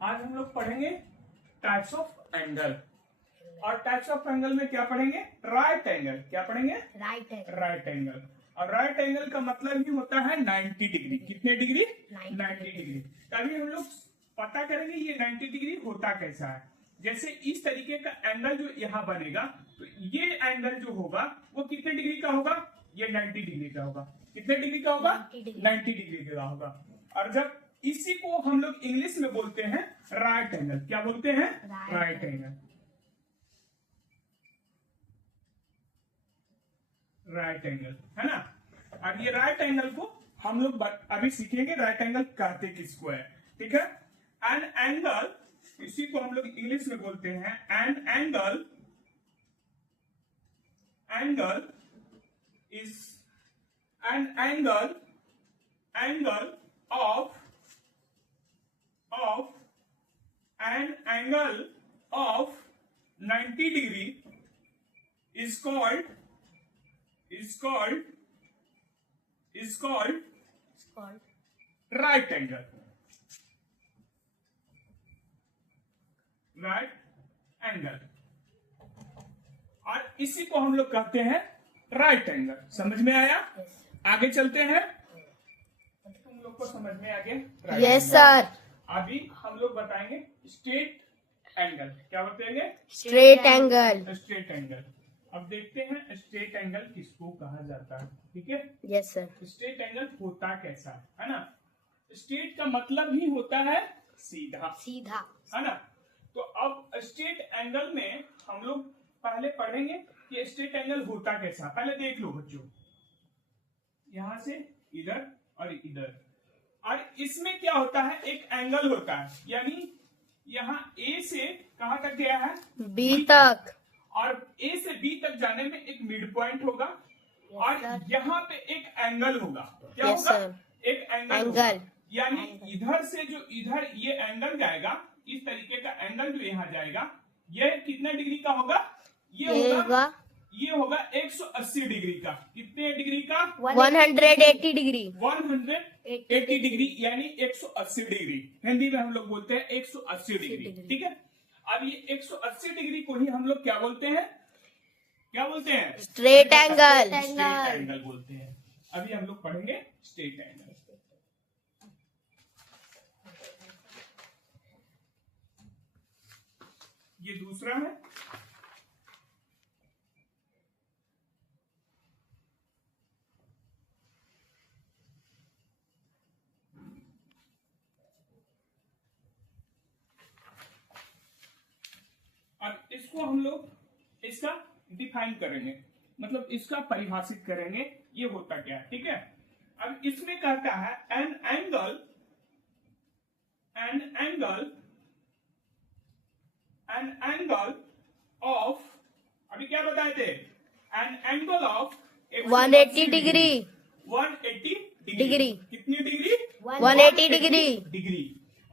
आज हम लोग पढ़ेंगे टाइप्स ऑफ एंगल। और टाइप्स ऑफ एंगल में क्या पढ़ेंगे? Right angle. क्या पढ़ेंगे? Right angle. Right angle. और राइट एंगल का मतलब ही होता है 90 डिग्री। कितने डिग्री? 90 डिग्री। तभी हम लोग पता करेंगे ये 90 डिग्री होता कैसा है। जैसे इस तरीके का एंगल जो यहाँ बनेगा, तो ये एंगल जो होगा वो कितने डिग्री का होगा? ये 90 डिग्री का होगा। कितने डिग्री का होगा? 90 डिग्री का होगा। और जब इसी को हम लोग इंग्लिश में बोलते हैं राइट एंगल। क्या बोलते हैं? Right angle. राइट एंगल है ना। और ये राइट एंगल को हम लोग अभी सीखेंगे राइट एंगल कहते किसको है। ठीक है। एन एंगल, इसी को हम लोग इंग्लिश में बोलते हैं an angle. Angle is an angle of an angle of 90 degree is called right angle। Right angle. और इसी को हम लोग कहते हैं राइट एंगल। समझ में आया? आगे चलते हैं। तुम लोग को समझ में आ गया? Yes sir. अभी हम लोग बताएंगे स्ट्रेट एंगल। क्या बताएंगे? Straight angle. Straight angle. अब देखते हैं स्ट्रेट एंगल किसको कहा जाता है। ठीक है। Yes sir. स्ट्रेट एंगल होता कैसा है ना। स्ट्रेट का मतलब ही होता है सीधा। सीधा है ना। तो अब स्ट्रेट एंगल में हम लोग पहले पढ़ेंगे कि स्ट्रेट एंगल होता कैसा। पहले देख लो बच्चों, यहां से इधर और इधर, और इसमें क्या होता है? एक एंगल होता है, यानी यहाँ ए से कहां तक गया है? बी तक। और ए से बी तक जाने में एक मिड पॉइंट होगा। और यहाँ पे एक एंगल होगा। क्या होगा? एक एंगल। यानी इधर से जो इधर ये एंगल जाएगा, इस तरीके का एंगल जो यहाँ जाएगा, ये कितने डिग्री का होगा? ये होगा 180 डिग्री का। कितने डिग्री का? 180 डिग्री। 180 डिग्री यानी 180 डिग्री। हिंदी में हम लोग बोलते हैं 180 डिग्री। ठीक है। अब ये 180 डिग्री को ही हम लोग क्या बोलते हैं? क्या बोलते हैं? Straight angle. स्ट्रेट एंगल बोलते हैं। अभी हम लोग पढ़ेंगे स्ट्रेट एंगल। ये दूसरा है। और इसको हम लोग इसका डिफाइन करेंगे, मतलब इसका परिभाषित करेंगे ये होता क्या है। ठीक है। अब इसमें कहता है एन एंगल ऑफ, अभी क्या बताए थे? An angle of 180 degree. 180 degree. कितनी डिग्री? 180 डिग्री।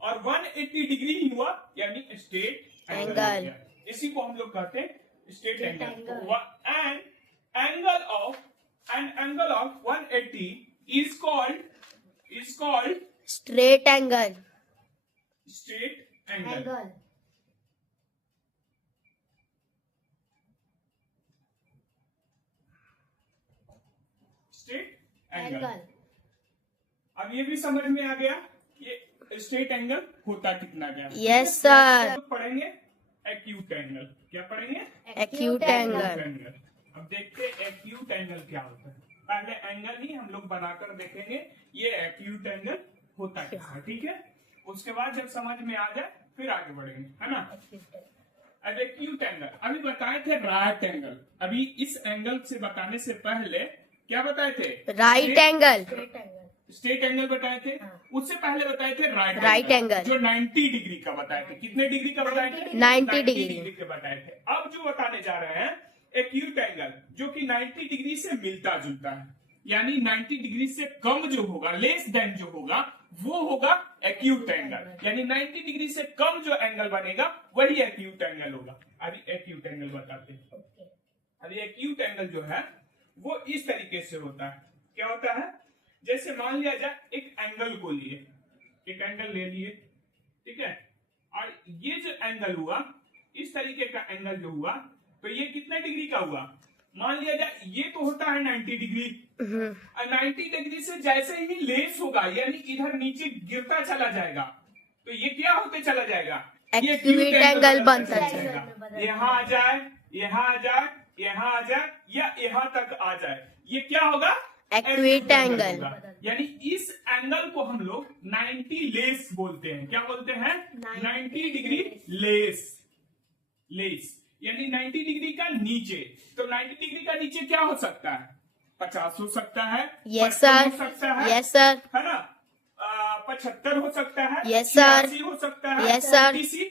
और 180 डिग्री ही हुआ, यानी स्ट्रेट एंगल। इसी को हम लोग कहते हैं straight angle. An angle of 180 is called straight angle. Straight angle. Straight angle. अब ये भी समझ में आ गया ये स्ट्रेट एंगल होता कितना क्या? Yes sir. पढ़ेंगे एक्यूट एंगल। क्या पढ़ेंगे? Acute angle. अब देखते हैं एक्यूट एंगल क्या होता है। पहले एंगल ही हम लोग बनाकर देखेंगे ये एक्यूट एंगल होता है। ठीक है। उसके बाद जब समझ में आ जाए फिर आगे बढ़ेंगे, है ना। अब एक्यूट एंगल अभी बताए थे राइट एंगल। अभी इस एंगल से बताने से पहले क्या बताए थे? Right angle. स्ट्रेट एंगल बताए थे। उससे पहले बताए थे राइट एंगल, जो 90 डिग्री का बताए थे। कितने डिग्री का बताए थे? 90 डिग्री के बताए थे। अब जो बताने जा रहे हैं एक्यूट एंगल, जो कि 90 डिग्री से मिलता जुलता है, यानी 90 डिग्री से कम जो होगा, लेस देन जो होगा, वो होगा एक्यूट एंगल। यानी 90 डिग्री से कम जो एंगल बनेगा वही एक्यूट एंगल होगा। अभी एक्यूट एंगल बताते हैं। अभी एक्यूट एंगल जो है वो इस तरीके से होता है। क्या होता है? जैसे मान लिया जाए एक एंगल को लिए, एक एंगल ले लिए, ठीक है। एंगल हुआ, इस तरीके का एंगल जो हुआ, तो ये कितने डिग्री का हुआ? मान लिया जाए ये तो होता है 90 डिग्री। 90 डिग्री से जैसे ही लेस होगा, यानी इधर नीचे गिरता चला जाएगा, तो ये क्या होते चला जाएगा? ये एक्यूट एंगल बनता जाएगा। यहाँ आ जाए, यहाँ आ जाए, यहाँ आ जाए, या यहाँ तक आ जाए, ये क्या होगा? Acute angle. होगा। यानी इस एंगल को हम लोग 90 लेस बोलते हैं। क्या बोलते हैं? 90 डिग्री लेस। लेस यानी 90 डिग्री का नीचे। तो 90 डिग्री का नीचे क्या हो सकता है? 50 हो सकता है, यस 55 सर, हो सकता है, यस सर, है ना, 75 हो सकता है, यस सर, 86 हो सकता है, यस सर, 80,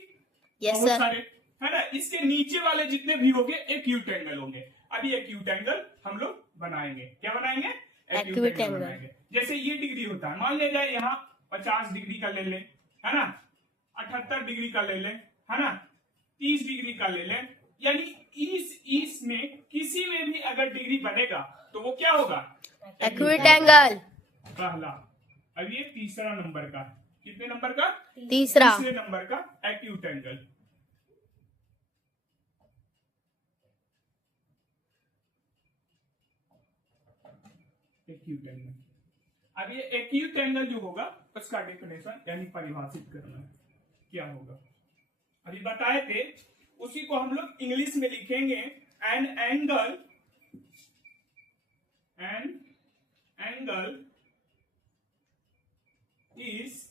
यस बहुत सर। सारे, है ना। इसके नीचे वाले जितने भी होंगे एक्यूट एंगल होंगे। अभी एक्यूट एंगल हम लोग बनाएंगे। क्या बनाएंगे? Acute angle. बनाएंगे। जैसे ये डिग्री होता है, मान लिया जाए यहाँ 50 डिग्री का ले लें, है ना, 78 डिग्री का ले लें, है ना, 30 डिग्री का ले लें, यानी इस में किसी में भी अगर डिग्री बनेगा तो वो क्या होगा? Acute angle. पहला। अब ये तीसरा नंबर का, कितने नंबर का? तीसरा। तीसरे नंबर का एक्यूट एंगल। Acute angle. अब ये एक्यूट एंगल जो होगा उसका डेफिनेशन यानी परिभाषित करना है, क्या होगा? अभी बताए थे, उसी को हम लोग इंग्लिश में लिखेंगे। An angle is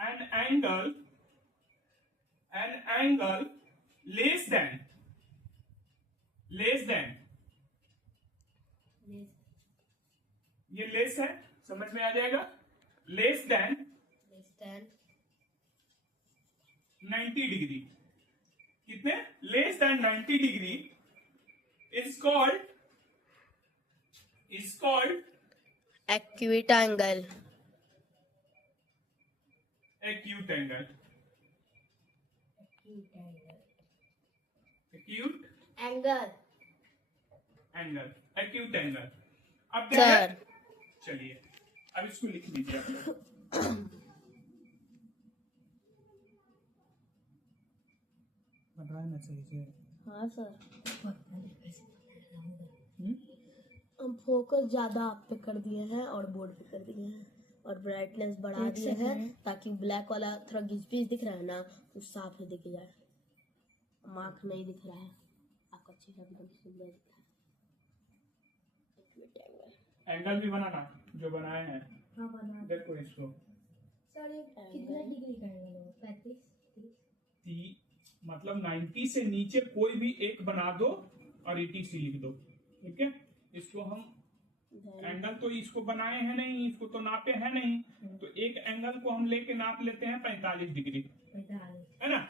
an angle less than ये लेस है, समझ में आ जाएगा? Less than 90 degree. कितने? Less than 90 degree is called acute angle. Acute angle. Acute angle, acute angle. अब क्या है? सर, चलिए अब इसको लिख लीजिए आप लोग। बताया ना सही से। हाँ सर, हम फोकस ज्यादा आप पे कर दिए हैं और बोर्ड पे कर दिए हैं और ब्राइटनेस बढ़ा दिए हैं ताकि ब्लैक वाला थोड़ा घिच दिख रहा है ना तो साफ ही दिख जाए। आँख नहीं दिख रहा है, आपका चेहरा एकदम सुंदर दिख रहा है। एंगल भी बनाना जो बनाए हैं। हाँ बना। देखो इसको सर ये कितना डिग्री का एंगल? 35 मतलब 90 से नीचे कोई भी एक बना दो और ETC लिख दो, ठीक है। इसको हम एंगल तो इसको बनाए हैं नहीं, इसको तो नापे हैं नहीं, तो एक एंगल को हम लेके नाप लेते हैं 45 डिग्री, है ना।